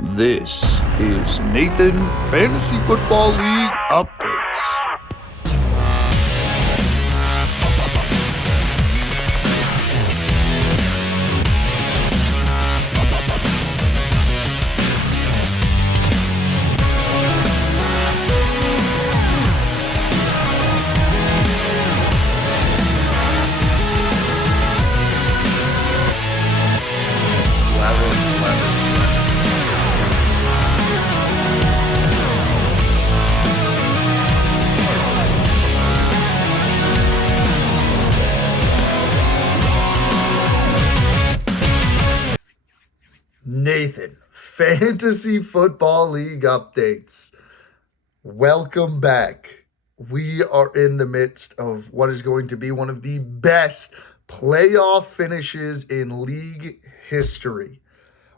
This is Nathan Fantasy Football League Updates. Nathan, Fantasy Football League Updates. Welcome back. We are in the midst of what is going to be one of the best playoff finishes in league history.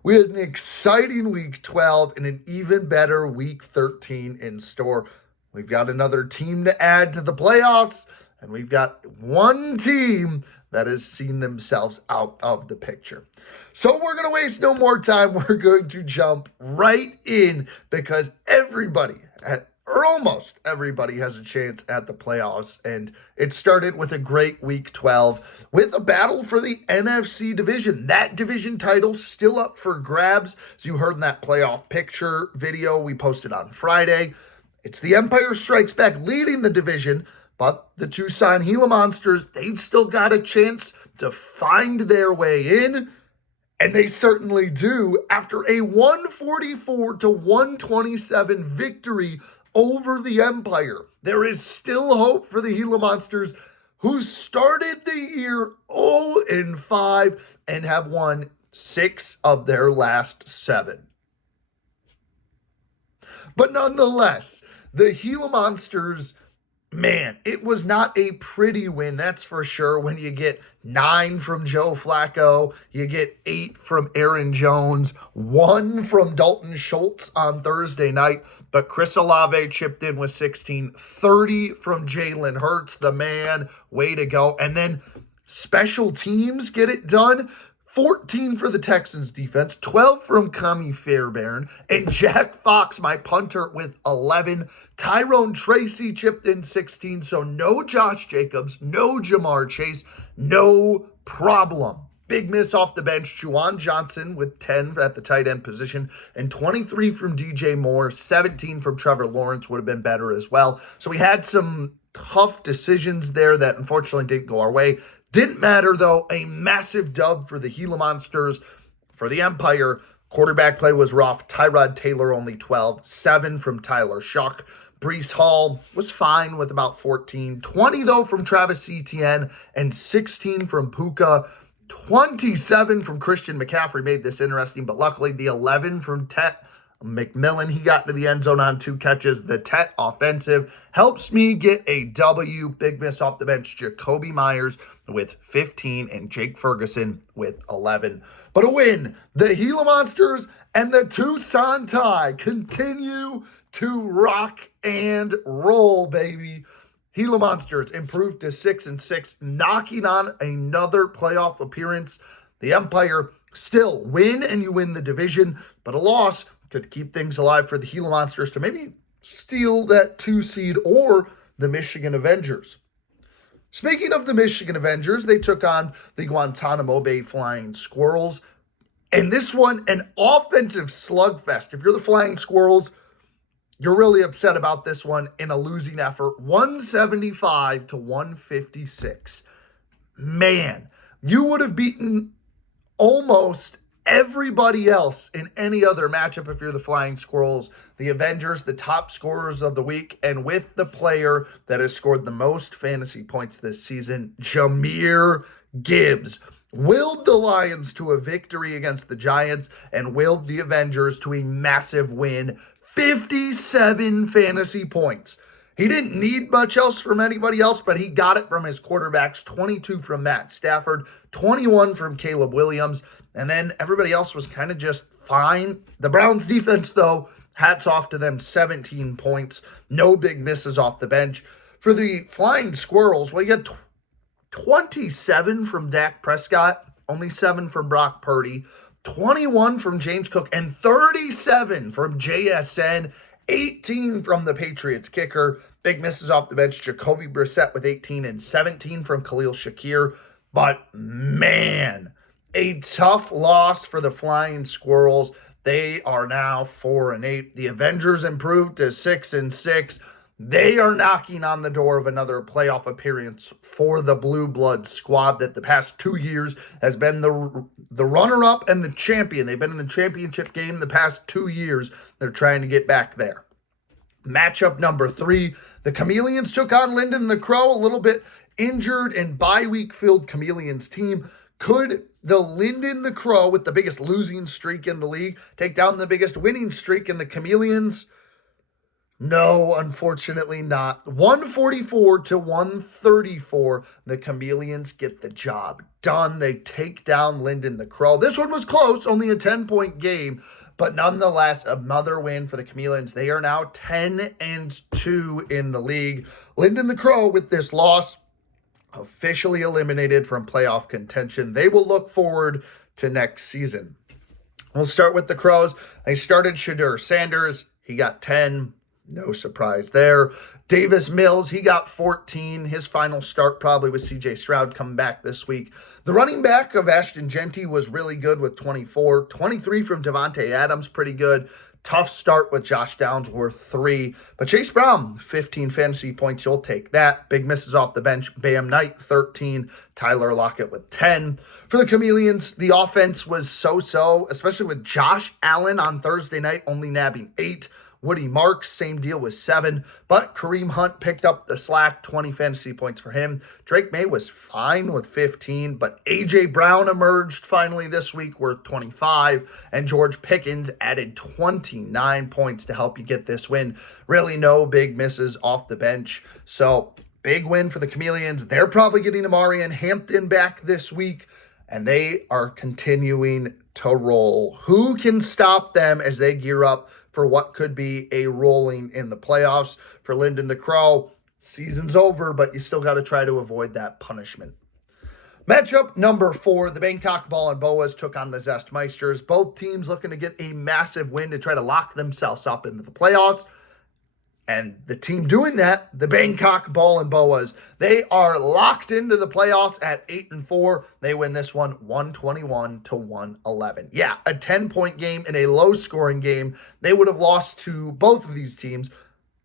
We had an exciting Week 12 and an even better Week 13 in store. We've got another team to add to the playoffs, and we've got one team that has seen themselves out of the picture. So we're going to waste no more time. We're going to jump right in because almost everybody has a chance at the playoffs. And it started with a great Week 12 with a battle for the NFC division. That division title still up for grabs. As you heard in that playoff picture video we posted on Friday, it's the Empire Strikes Back leading the division. But the Tucson Gila Monsters, they've still got a chance to find their way in. And they certainly do after a 144-127 victory over the Empire. There is still hope for the Gila Monsters, who started the year 0-5 and have won 6 of their last 7. But nonetheless, the Gila Monsters, man, it was not a pretty win, that's for sure. When you get 9 from Joe Flacco, you get 8 from Aaron Jones, 1 from Dalton Schultz on Thursday night, but Chris Olave chipped in with 16, 30 from Jalen Hurts, the man, way to go. And then special teams get it done. 14 for the Texans defense, 12 from Kami Fairbairn, and Jack Fox, my punter, with 11. Tyrone Tracy chipped in 16, so no Josh Jacobs, no Jamar Chase, no problem. Big miss off the bench, Juwan Johnson with 10 at the tight end position, and 23 from DJ Moore, 17 from Trevor Lawrence would have been better as well. So we had some tough decisions there that unfortunately didn't go our way. Didn't matter, though. A massive dub for the Gila Monsters. For the Empire, quarterback play was rough. Tyrod Taylor only 12. 7 from Tyler Shuck. Breece Hall was fine with about 14. 20, though, from Travis Etienne. And 16 from Puka. 27 from Christian McCaffrey made this interesting. But luckily, the 11 from Tet McMillan, he got into the end zone on 2 catches. The Tet offensive helps me get a W. Big miss off the bench. Jacoby Myers with 15 and Jake Ferguson with 11. But a win. The Gila Monsters and the Tucson Tie continue to rock and roll, baby. Gila Monsters improved to 6-6, knocking on another playoff appearance. The Empire still win, and you win the division, but a loss could keep things alive for the Gila Monsters to maybe steal that 2 seed or the Michigan Avengers. Speaking of the Michigan Avengers, they took on the Guantanamo Bay Flying Squirrels. And this one, an offensive slugfest. If you're the Flying Squirrels, you're really upset about this one in a losing effort. 175-156. Man, you would have beaten almost everybody else in any other matchup if you're the Flying Squirrels. The Avengers, the top scorers of the week, and with the player that has scored the most fantasy points this season, Jahmyr Gibbs, willed the Lions to a victory against the Giants and willed the Avengers to a massive win. 57 fantasy points. He didn't need much else from anybody else, but he got it from his quarterbacks. 22 from Matt Stafford, 21 from Caleb Williams, and then everybody else was kind of just fine. The Browns defense, though, hats off to them, 17 points. No big misses off the bench. For the Flying Squirrels, well, you got 27 from Dak Prescott, only 7 from Brock Purdy. 21 from James Cook, and 37 from JSN, 18 from the Patriots kicker. Big misses off the bench, Jacoby Brissett with 18 and 17 from Khalil Shakir. But man, a tough loss for the Flying Squirrels. They are now 4-8. The Avengers improved to 6-6. They are knocking on the door of another playoff appearance for the Blue Blood squad that the past 2 years has been the runner-up and the champion. They've been in the championship game the past 2 years. They're trying to get back there. Matchup number 3, the Chameleons took on Linden the Crow, a little bit injured and bye-week filled Chameleons team. Could the Linden the Crow, with the biggest losing streak in the league, take down the biggest winning streak in the Chameleons? No, unfortunately not. 144-134. The Chameleons get the job done. They take down Linden the Crow. This one was close, only a 10-point game, but nonetheless, another win for the Chameleons. They are now 10-2 in the league. Linden the Crow, with this loss, officially eliminated from playoff contention. They will look forward to next season. We'll start with the Crows. They started Shadur Sanders. He got 10. No surprise there. Davis Mills, he got 14. His final start probably with CJ Stroud coming back this week. The running back of Ashton Genty was really good with 24. 23 from Devontae Adams, pretty good. Tough start with Josh Downs worth 3. But Chase Brown, 15 fantasy points. You'll take that. Big misses off the bench. Bam Knight, 13. Tyler Lockett with 10. For the Chameleons, the offense was so-so, especially with Josh Allen on Thursday night, only nabbing 8. Woody Marks, same deal with 7, but Kareem Hunt picked up the slack, 20 fantasy points for him. Drake May was fine with 15, but A.J. Brown emerged finally this week worth 25, and George Pickens added 29 points to help you get this win. Really no big misses off the bench, so big win for the Chameleons. They're probably getting Amari and Hampton back this week, and they are continuing to roll. Who can stop them as they gear up for what could be a rolling in the playoffs? For Linden the Crow, season's over, but you still got to try to avoid that punishment. Matchup number 4, the Bangkok Ball and Boas took on the Zestmeisters. Both teams looking to get a massive win to try to lock themselves up into the playoffs. And the team doing that, the Bangkok Ball and Boas, they are locked into the playoffs at 8-4. They win this one 121-111. Yeah, a 10-point game in a low-scoring game. They would have lost to both of these teams,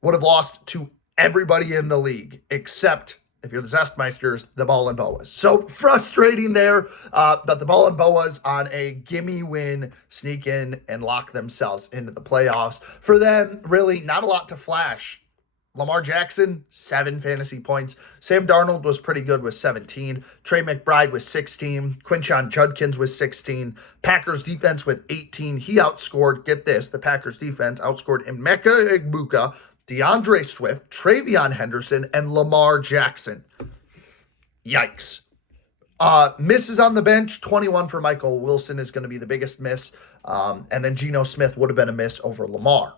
would have lost to everybody in the league, except if you're the Zestmeisters, the Ball and Boas. So frustrating there, but the Ball and Boas on a gimme win sneak in and lock themselves into the playoffs. For them, really not a lot to flash. Lamar Jackson, 7 fantasy points. Sam Darnold was pretty good with 17. Trey McBride with 16. Quinshon Judkins with 16. Packers defense with 18. He outscored, get this, the Packers defense outscored Emeka Egbuka, DeAndre Swift, Travion Henderson, and Lamar Jackson. Yikes. Misses on the bench, 21 for Michael Wilson is going to be the biggest miss. And then Geno Smith would have been a miss over Lamar.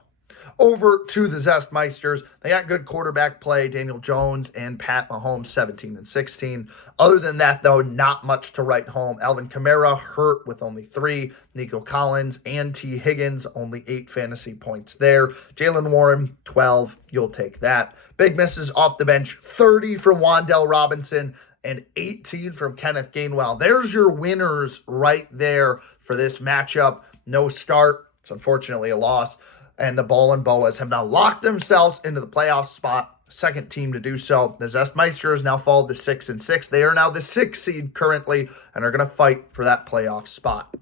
Over to the Zestmeisters. They got good quarterback play. Daniel Jones and Pat Mahomes, 17 and 16. Other than that, though, not much to write home. Alvin Kamara hurt with only 3. Nico Collins and T. Higgins, only 8 fantasy points there. Jalen Warren, 12. You'll take that. Big misses off the bench. 30 from Wan'Dale Robinson and 18 from Kenneth Gainwell. There's your winners right there for this matchup. No start. It's unfortunately a loss. And the Ball and Boas have now locked themselves into the playoff spot. Second team to do so. The Zestmeisters now fall to 6-6. They are now the 6th seed currently and are going to fight for that playoff spot.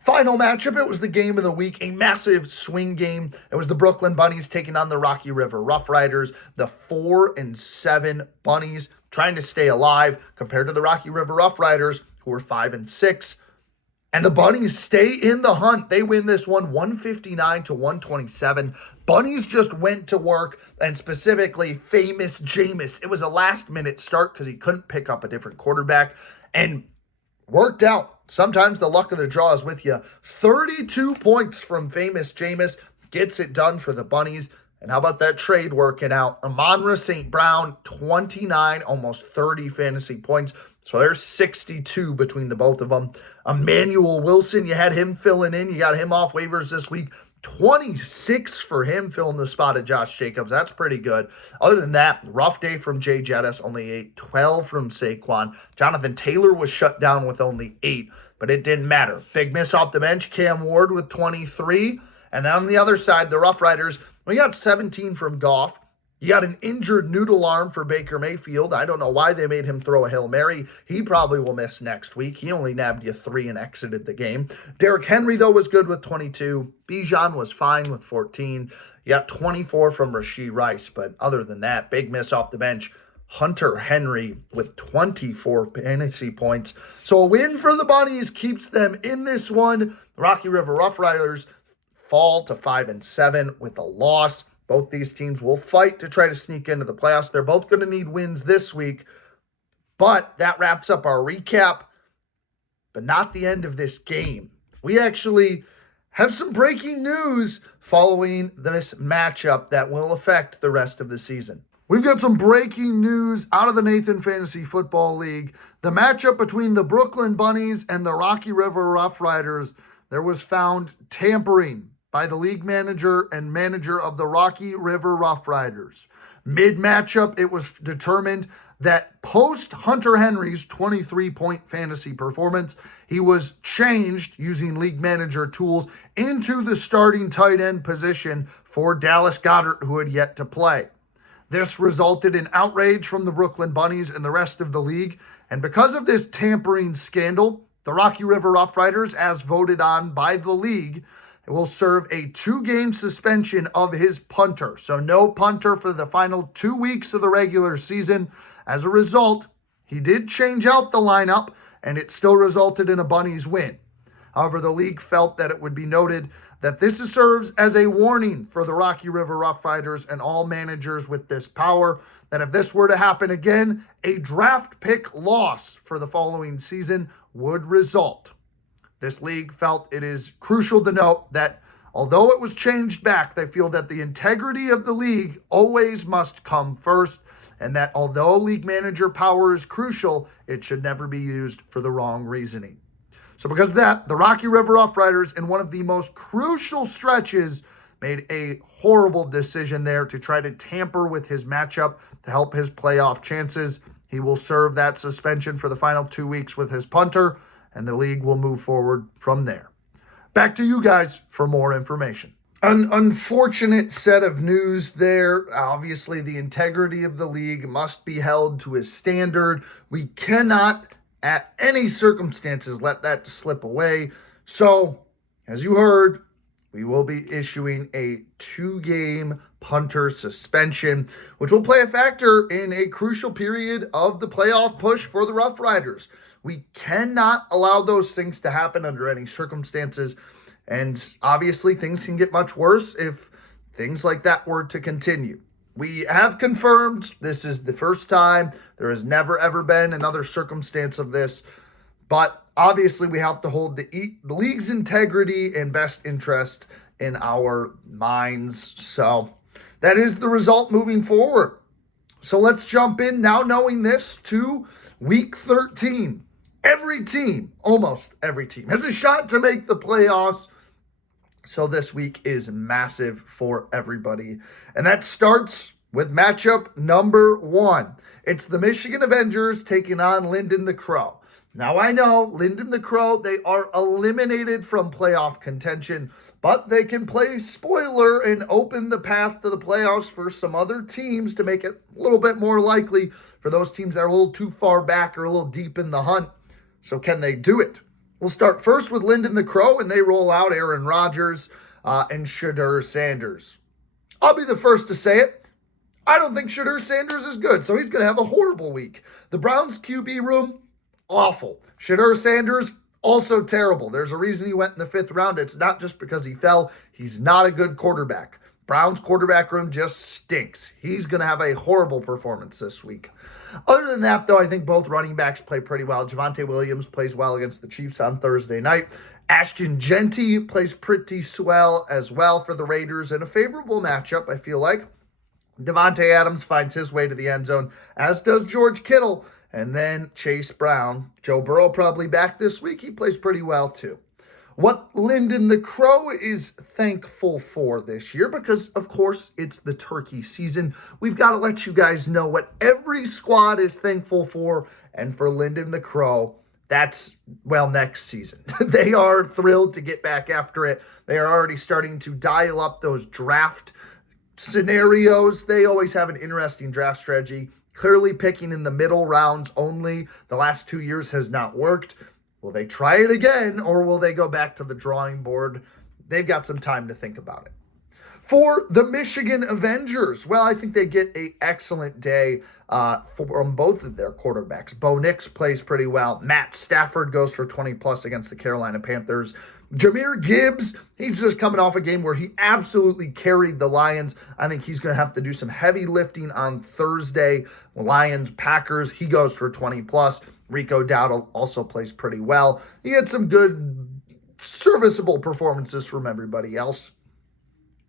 Final matchup, it was the game of the week, a massive swing game. It was the Brooklyn Bunnies taking on the Rocky River Rough Riders. The 4-7 Bunnies trying to stay alive compared to the Rocky River Rough Riders, who were 5-6. And the Bunnies stay in the hunt. They win this one 159-127. Bunnies just went to work, and specifically Famous Jameis. It was a last-minute start because he couldn't pick up a different quarterback, and worked out. Sometimes the luck of the draw is with you. 32 points from Famous Jameis gets it done for the Bunnies. And how about that trade working out? Amon-Ra St. Brown, 29, almost 30 fantasy points. So there's 62 between the both of them. Emmanuel Wilson, you had him filling in. You got him off waivers this week. 26 for him filling the spot of Josh Jacobs. That's pretty good. Other than that, rough day from Jay Jettis, only 8. 12 from Saquon. Jonathan Taylor was shut down with only 8, but it didn't matter. Big miss off the bench, Cam Ward with 23. And then on the other side, the Rough Riders, we got 17 from Goff. You got an injured noodle arm for Baker Mayfield. I don't know why they made him throw a Hail Mary. He probably will miss next week. He only nabbed you 3 and exited the game. Derrick Henry, though, was good with 22. Bijan was fine with 14. You got 24 from Rashee Rice. But other than that, big miss off the bench. Hunter Henry with 24 fantasy points. So a win for the Bunnies keeps them in this one. The Rocky River Rough Riders fall to 5-7 with a loss. Both these teams will fight to try to sneak into the playoffs. They're both going to need wins this week. But that wraps up our recap, but not the end of this game. We actually have some breaking news following this matchup that will affect the rest of the season. We've got some breaking news out of the Nathan Fantasy Football League. The matchup between the Brooklyn Bunnies and the Rocky River Rough Riders, there was found tampering by the league manager and manager of the Rocky River Rough Riders. Mid-matchup, it was determined that post Hunter Henry's 23-point fantasy performance, he was changed using league manager tools into the starting tight end position for Dallas Goedert, who had yet to play. This resulted in outrage from the Brooklyn Bunnies and the rest of the league, and because of this tampering scandal, the Rocky River Rough Riders, as voted on by the league, will serve a 2-game suspension of his punter. So no punter for the final 2 weeks of the regular season. As a result, he did change out the lineup, and it still resulted in a Bunnies win. However, the league felt that it would be noted that this serves as a warning for the Rocky River Rough Riders and all managers with this power, that if this were to happen again, a draft pick loss for the following season would result. This league felt it is crucial to note that although it was changed back, they feel that the integrity of the league always must come first, and that although league manager power is crucial, it should never be used for the wrong reasoning. So because of that, the Rocky River Rough Riders, in one of the most crucial stretches, made a horrible decision there to try to tamper with his matchup to help his playoff chances. He will serve that suspension for the final 2 weeks with his punter, and the league will move forward from there. Back to you guys for more information. An unfortunate set of news there. Obviously, the integrity of the league must be held to a standard. We cannot, at any circumstances, let that slip away. So, as you heard, we will be issuing a 2-game punter suspension, which will play a factor in a crucial period of the playoff push for the Rough Riders. We cannot allow those things to happen under any circumstances. And obviously, things can get much worse if things like that were to continue. We have confirmed this is the first time. There has never, ever been another circumstance of this. But obviously, we have to hold the league's integrity and best interest in our minds. So that is the result moving forward. So let's jump in now, knowing this, to week 13. Every team, almost every team, has a shot to make the playoffs. So this week is massive for everybody. And that starts with matchup number 1. It's the Michigan Avengers taking on Linden the Crow. Now I know, Linden the Crow, they are eliminated from playoff contention, but they can play spoiler and open the path to the playoffs for some other teams to make it a little bit more likely for those teams that are a little too far back or a little deep in the hunt. So can they do it? We'll start first with Linden the Crow, and they roll out Aaron Rodgers and Shedeur Sanders. I'll be the first to say it. I don't think Shedeur Sanders is good, so he's going to have a horrible week. The Browns QB room, awful. Shedeur Sanders, also terrible. There's a reason he went in the 5th round. It's not just because he fell. He's not a good quarterback. Browns quarterback room just stinks. He's going to have a horrible performance this week. Other than that, though, I think both running backs play pretty well. Javonte Williams plays well against the Chiefs on Thursday night. Ashton Genty plays pretty swell as well for the Raiders in a favorable matchup, I feel like. Devontae Adams finds his way to the end zone, as does George Kittle. And then Chase Brown. Joe Burrow probably back this week. He plays pretty well too. What Lyndon the Crow is thankful for this year, because of course it's the turkey season, we've got to let you guys know what every squad is thankful for. And for Lyndon the Crow, that's, well, next season. They are thrilled to get back after it. They are already starting to dial up those draft scenarios. They always have an interesting draft strategy. Clearly picking in the middle rounds only. The last 2 years has not worked. Will they try it again, or will they go back to the drawing board? They've got some time to think about it. For the Michigan Avengers, well, I think they get an excellent day from both of their quarterbacks. Bo Nix plays pretty well. Matt Stafford goes for 20-plus against the Carolina Panthers. Jahmyr Gibbs, he's just coming off a game where he absolutely carried the Lions. I think he's going to have to do some heavy lifting on Thursday. Lions, Packers, he goes for 20-plus. Rico Dowdle also plays pretty well. He had some good, serviceable performances from everybody else.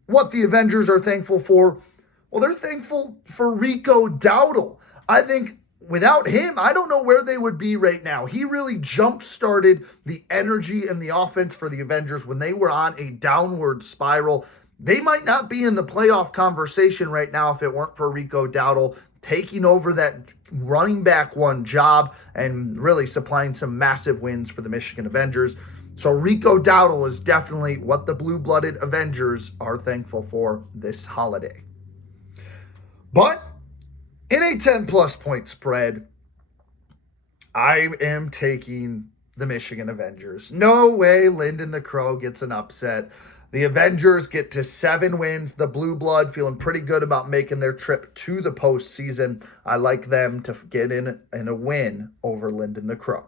What the Avengers are thankful for? Well, they're thankful for Rico Dowdle. I think without him, I don't know where they would be right now. He really jump-started the energy and the offense for the Avengers when they were on a downward spiral. They might not be in the playoff conversation right now if it weren't for Rico Dowdle taking over that running back one job and really supplying some massive wins for the Michigan Avengers. So Rico Dowdle is definitely what the blue-blooded Avengers are thankful for this holiday. But in a 10-plus point spread, I am taking the Michigan Avengers. No way Lyndon the Crow gets an upset. The Avengers get to 7 wins. The Blue Blood feeling pretty good about making their trip to the postseason. I like them to get in a win over Lyndon the Crow.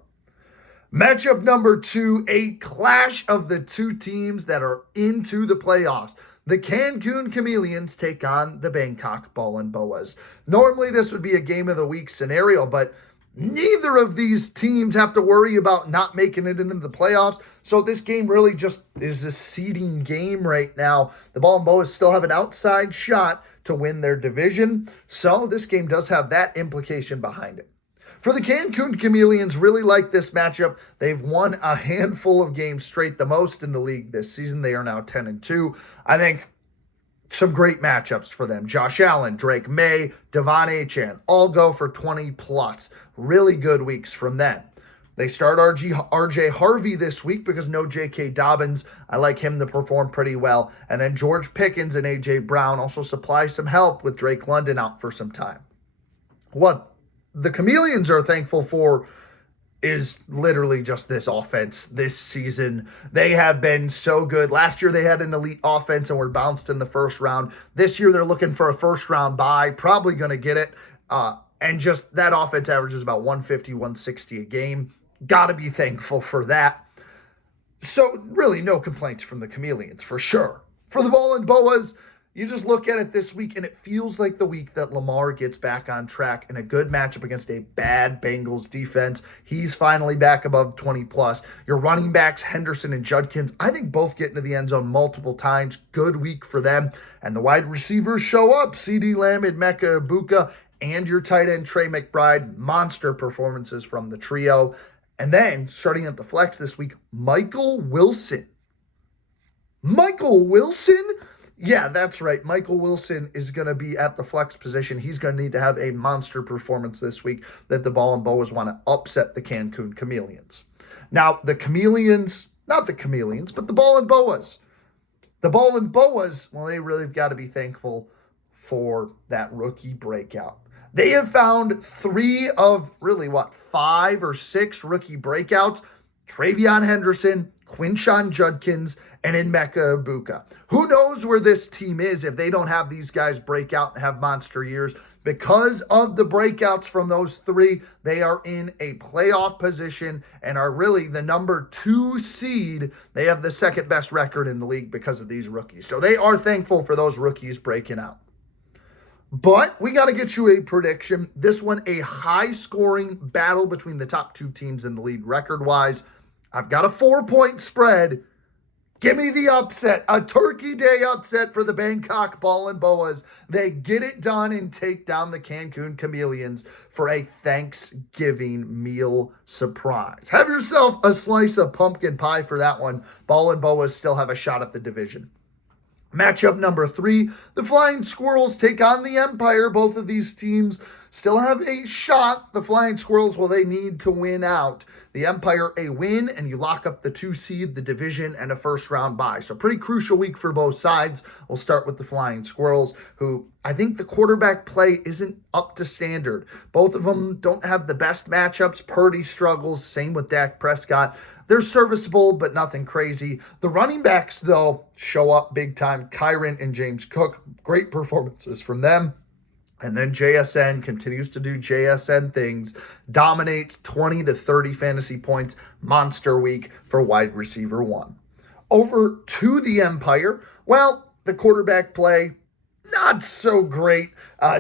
Matchup number 2, a clash of the two teams that are into the playoffs. The Cancun Chameleons take on the Bangkok Ballin' Boas. Normally this would be a game of the week scenario, but neither of these teams have to worry about not making it into the playoffs. So this game really just is a seeding game right now. The Ballin' Boas still have an outside shot to win their division. So this game does have that implication behind it. For the Cancun Chameleons, really like this matchup. They've won a handful of games straight, the most in the league this season. They are now 10-2. I think some great matchups for them. Josh Allen, Drake May, Devon Achane, all go for 20-plus. Really good weeks from them. They start RJ Harvey this week because no J.K. Dobbins. I like him to perform pretty well. And then George Pickens and A.J. Brown also supply some help with Drake London out for some time. What the Chameleons are thankful for is literally just this offense this season. They have been so good. Last year they had an elite offense and were bounced in the first round. This year they're looking for a first round bye, probably going to get it. And just that offense averages about 150, 160 a game. Got to be thankful for that. So really no complaints from the Chameleons for sure. For the Ballin' Boas, you just look at it this week, and it feels like the week that Lamar gets back on track in a good matchup against a bad Bengals defense. He's finally back above 20-plus. Your running backs, Henderson and Judkins, I think both get into the end zone multiple times. Good week for them. And the wide receivers show up. CeeDee Lamb, Emeka Egbuka, and your tight end, Trey McBride. Monster performances from the trio. And then, starting at the flex this week, Michael Wilson. Michael Wilson? Yeah, that's right. Michael Wilson is going to be at the flex position. He's going to need to have a monster performance this week that the Ballin' Boas want to upset the Cancun Chameleons. Now, the Chameleons, not the Chameleons, but the Ballin' Boas. The Ballin' Boas, well, they really have got to be thankful for that rookie breakout. They have found 3 of really, 5 or 6 rookie breakouts. Travion Henderson, Quinshon Judkins, and Emeka Egbuka. Who knows where this team is if they don't have these guys break out and have monster years. Because of the breakouts from those 3, they are in a playoff position and are really the number 2 seed. They have the second best record in the league because of these rookies. So they are thankful for those rookies breaking out. But we got to get you a prediction. This one, a high-scoring battle between the top 2 teams in the league record-wise. I've got a 4-point spread. Give me the upset, a Turkey Day upset for the Bangkok Ball and Boas. They get it done and take down the Cancun Chameleons for a Thanksgiving meal surprise. Have yourself a slice of pumpkin pie for that one. Ball and Boas still have a shot at the division. Matchup number 3, the Flying Squirrels take on the Empire. Both of these teams still have a shot. The Flying Squirrels, well, they need to win out. The Empire, a win, and you lock up the 2 seed, the division, and a first-round bye. So pretty crucial week for both sides. We'll start with the Flying Squirrels, who I think the quarterback play isn't up to standard. Both of them don't have the best matchups. Purdy struggles, same with Dak Prescott. They're serviceable, but nothing crazy. The running backs, though, show up big time. Kyren and James Cook, great performances from them. And then JSN continues to do JSN things, dominates 20 to 30 fantasy points, monster week for wide receiver 1. Over to the Empire, well, the quarterback play, not so great.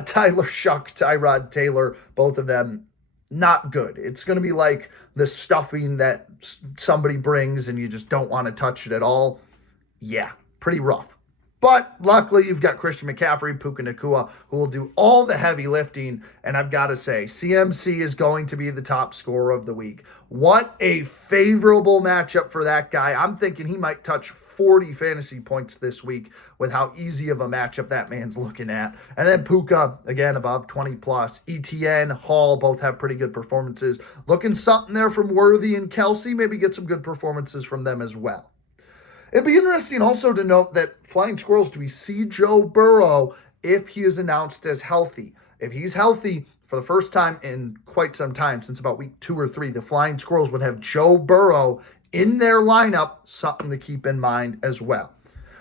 Tyler Shuck, Tyrod Taylor, both of them not good. It's going to be like the stuffing that somebody brings and you just don't want to touch it at all. Yeah, pretty rough. But luckily, you've got Christian McCaffrey, Puka Nacua, who will do all the heavy lifting. And I've got to say, CMC is going to be the top scorer of the week. What a favorable matchup for that guy. I'm thinking he might touch 40 fantasy points this week with how easy of a matchup that man's looking at. And then Puka, again, above 20 plus. ETN, Hall, both have pretty good performances. Looking something there from Worthy and Kelsey. Maybe get some good performances from them as well. It'd be interesting also to note that Flying Squirrels, do we see Joe Burrow if he is announced as healthy? If he's healthy for the first time in quite some time, since about week 2 or 3, the Flying Squirrels would have Joe Burrow in their lineup, something to keep in mind as well.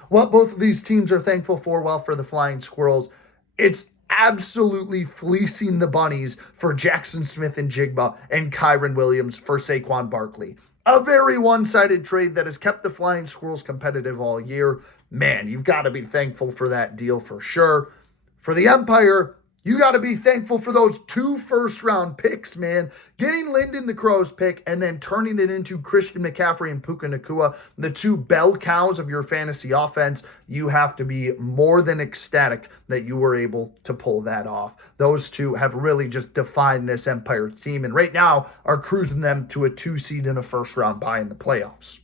What both of these teams are thankful for, well, for the Flying Squirrels, it's absolutely fleecing the bunnies for Jackson Smith and Jigba and Kyren Williams for Saquon Barkley. A very one-sided trade that has kept the Flying Squirrels competitive all year. Man, you've got to be thankful for that deal for sure. For the Empire, you got to be thankful for those 2 first-round picks, man. Getting Lyndon the Crow's pick and then turning it into Christian McCaffrey and Puka Nacua, the 2 bell cows of your fantasy offense. You have to be more than ecstatic that you were able to pull that off. Those 2 have really just defined this Empire team, and right now are cruising them to a 2 seed and a first-round bye in the playoffs.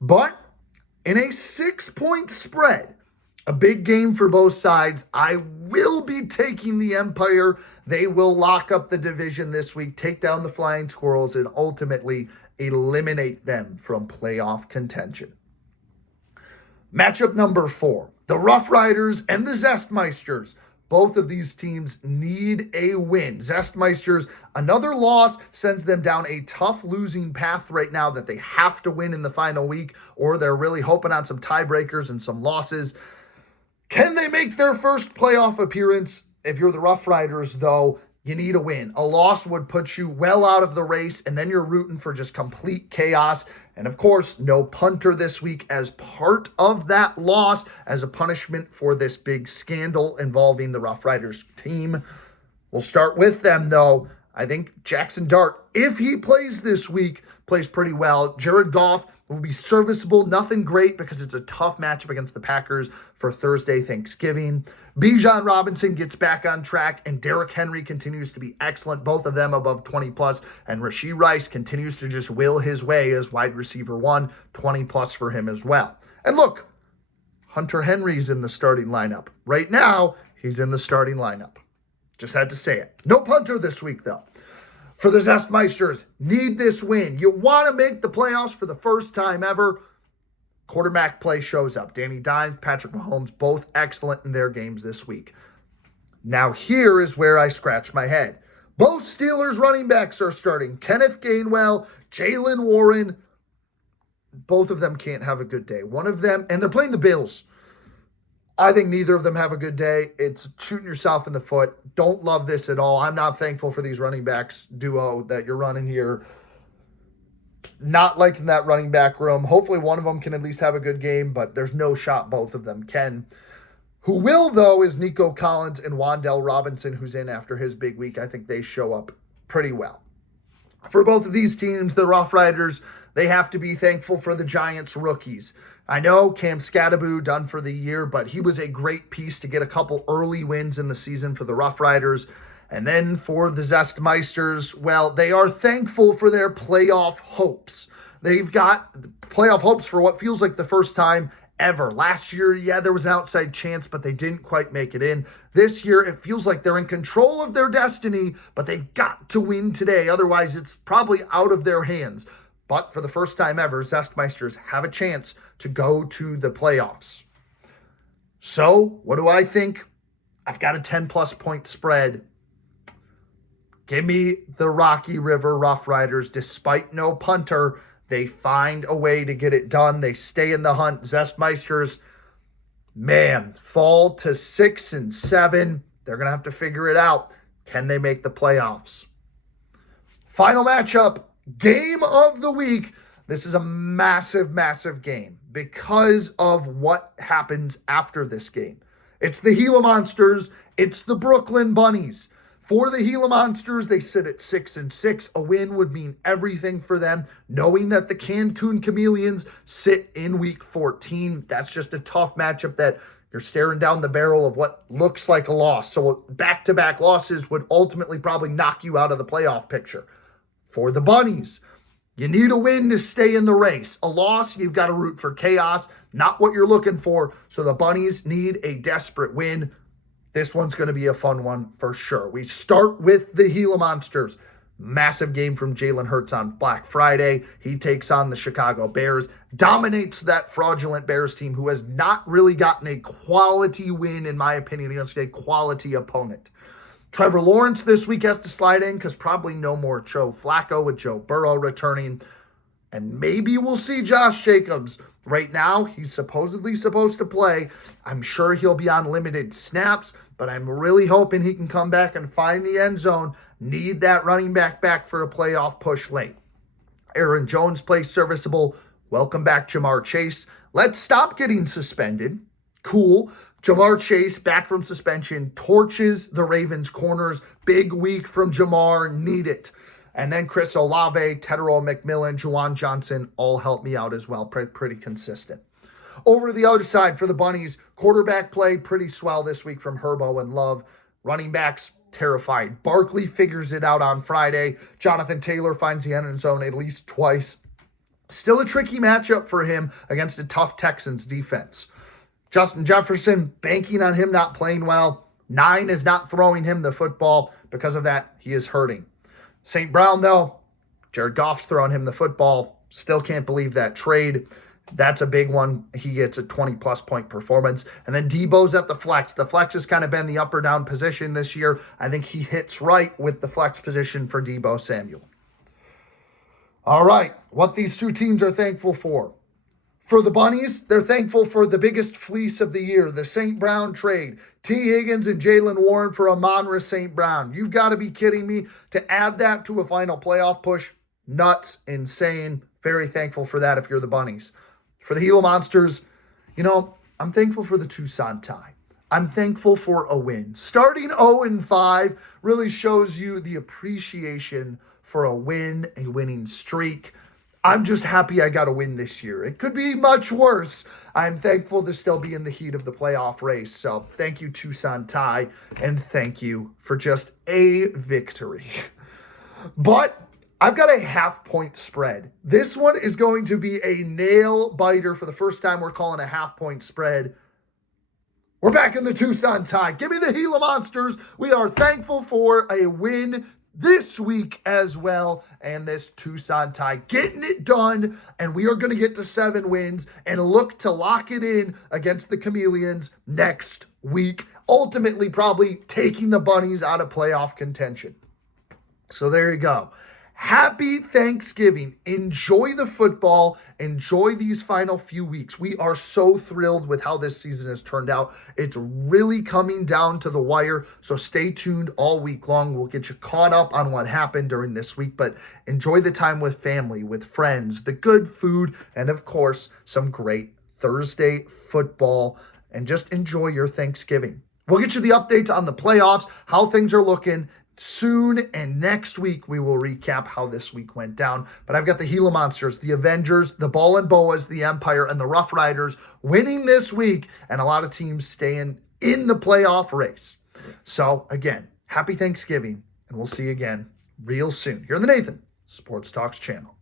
But in a 6-point spread, a big game for both sides, I will be taking the Empire. They will lock up the division this week, take down the Flying Squirrels, and ultimately eliminate them from playoff contention. Matchup number 4, the Rough Riders and the Zestmeisters. Both of these teams need a win. Zestmeisters, another loss sends them down a tough losing path right now that they have to win in the final week, or they're really hoping on some tiebreakers and some losses. Can they make their first playoff appearance? If you're the Rough Riders, though, you need a win. A loss would put you well out of the race, and then you're rooting for just complete chaos. And of course, no punter this week as part of that loss, as a punishment for this big scandal involving the Rough Riders team. We'll start with them, though. I think Jackson Dart, if he plays this week, plays pretty well. Jared Goff will be serviceable, nothing great because it's a tough matchup against the Packers for Thursday, Thanksgiving. Bijan Robinson gets back on track, and Derrick Henry continues to be excellent, both of them above 20 plus, and Rashee Rice continues to just will his way as wide receiver 1, 20 plus for him as well. And look, Hunter Henry's in the starting lineup. Right now, he's in the starting lineup. Just had to say it. No punter this week, though. For the Zestmeisters, need this win. You want to make the playoffs for the first time ever. Quarterback play shows up. Danny Dimes, Patrick Mahomes, both excellent in their games this week. Now here is where I scratch my head. Both Steelers running backs are starting. Kenneth Gainwell, Jaylen Warren. Both of them can't have a good day. One of them, and they're playing the Bills. I think neither of them have a good day. It's shooting yourself in the foot. Don't love this at all. I'm not thankful for these running backs duo that you're running here. Not liking that running back room. Hopefully one of them can at least have a good game, but there's no shot both of them can. Who will, though, is Nico Collins and Wan'Dale Robinson, who's in after his big week. I think they show up pretty well. For both of these teams, the Rough Riders, they have to be thankful for the Giants rookies. I know Cam Scadaboo done for the year, but he was a great piece to get a couple early wins in the season for the Rough Riders. And then for the Zestmeisters, well, they are thankful for their playoff hopes. They've got playoff hopes for what feels like the first time ever. Last year, yeah, there was an outside chance, but they didn't quite make it in. This year, it feels like they're in control of their destiny, but they've got to win today. Otherwise, it's probably out of their hands. But for the first time ever, Zestmeisters have a chance to go to the playoffs. So, what do I think? I've got a 10-plus point spread. Give me the Rocky River Rough Riders. Despite no punter, they find a way to get it done. They stay in the hunt. Zestmeisters, man, fall to 6-7. They're going to have to figure it out. Can they make the playoffs? Final matchup, game of the week. This is a massive, massive game because of what happens after this game. It's the Gila Monsters. It's the Brooklyn Bunnies. For the Gila Monsters, they sit at 6-6. A win would mean everything for them, knowing that the Cancun Chameleons sit in week 14. That's just a tough matchup that you're staring down the barrel of what looks like a loss. So back-to-back losses would ultimately probably knock you out of the playoff picture. For the Bunnies, you need a win to stay in the race. A loss, you've got to root for chaos, not what you're looking for. So the Bunnies need a desperate win. This one's going to be a fun one for sure. We start with the Gila Monsters. Massive game from Jalen Hurts on Black Friday. He takes on the Chicago Bears, dominates that fraudulent Bears team who has not really gotten a quality win, in my opinion, against a quality opponent. Trevor Lawrence this week has to slide in because probably no more Joe Flacco with Joe Burrow returning. And maybe we'll see Josh Jacobs. Right now, he's supposedly supposed to play. I'm sure he'll be on limited snaps, but I'm really hoping he can come back and find the end zone. Need that running back for a playoff push late. Aaron Jones plays serviceable. Welcome back, Jamar Chase. Let's stop getting suspended. Cool. Jamar Chase, back from suspension, torches the Ravens' corners. Big week from Jamar. Need it. And then Chris Olave, Tedero McMillan, Juwan Johnson all help me out as well. Pretty consistent. Over to the other side for the Bunnies, quarterback play pretty swell this week from Herbo and Love. Running backs terrified. Barkley figures it out on Friday. Jonathan Taylor finds the end zone at least twice. Still a tricky matchup for him against a tough Texans defense. Justin Jefferson, banking on him not playing well. 9 is not throwing him the football. Because of that, he is hurting. St. Brown, though, Jared Goff's throwing him the football. Still can't believe that trade. That's a big one. He gets a 20-plus point performance. And then Debo's at the flex. The flex has kind of been the up or down position this year. I think he hits right with the flex position for Debo Samuel. All right, what these two teams are thankful for. For the Bunnies, they're thankful for the biggest fleece of the year, the St. Brown trade. T. Higgins and Jalen Warren for Amon-Ra St. Brown. You've got to be kidding me. To add that to a final playoff push, nuts, insane. Very thankful for that if you're the Bunnies. For the Gila Monsters, I'm thankful for the Tucson tie. I'm thankful for a win. Starting 0-5 really shows you the appreciation for a win, a winning streak. I'm just happy I got a win this year. It could be much worse. I'm thankful to still be in the heat of the playoff race. So thank you, Tucson tie, and thank you for just a victory. But I've got a half-point spread. This one is going to be a nail-biter. For the first time, we're calling a half-point spread. We're back in the Tucson tie. Give me the Gila Monsters. We are thankful for a win this week as well, and this Tucson tie getting it done, and we are going to get to 7 wins and look to lock it in against the Chameleons next week, ultimately probably taking the Bunnies out of playoff contention. So there you go. Happy Thanksgiving. Enjoy the football. Enjoy these final few weeks. We are so thrilled with how this season has turned out. It's really coming down to the wire, so stay tuned all week long. We'll get you caught up on what happened during this week, but enjoy the time with family, with friends, the good food, and of course, some great Thursday football, and just enjoy your Thanksgiving. We'll get you the updates on the playoffs, how things are looking. soon, and next week we will recap how this week went down. But I've got the Gila Monsters, the Avengers, the Ball and Boas, the Empire, and the Rough Riders winning this week, and a lot of teams staying in the playoff race. So again, happy Thanksgiving, and we'll see you again real soon here on the Nathan Sports Talks channel.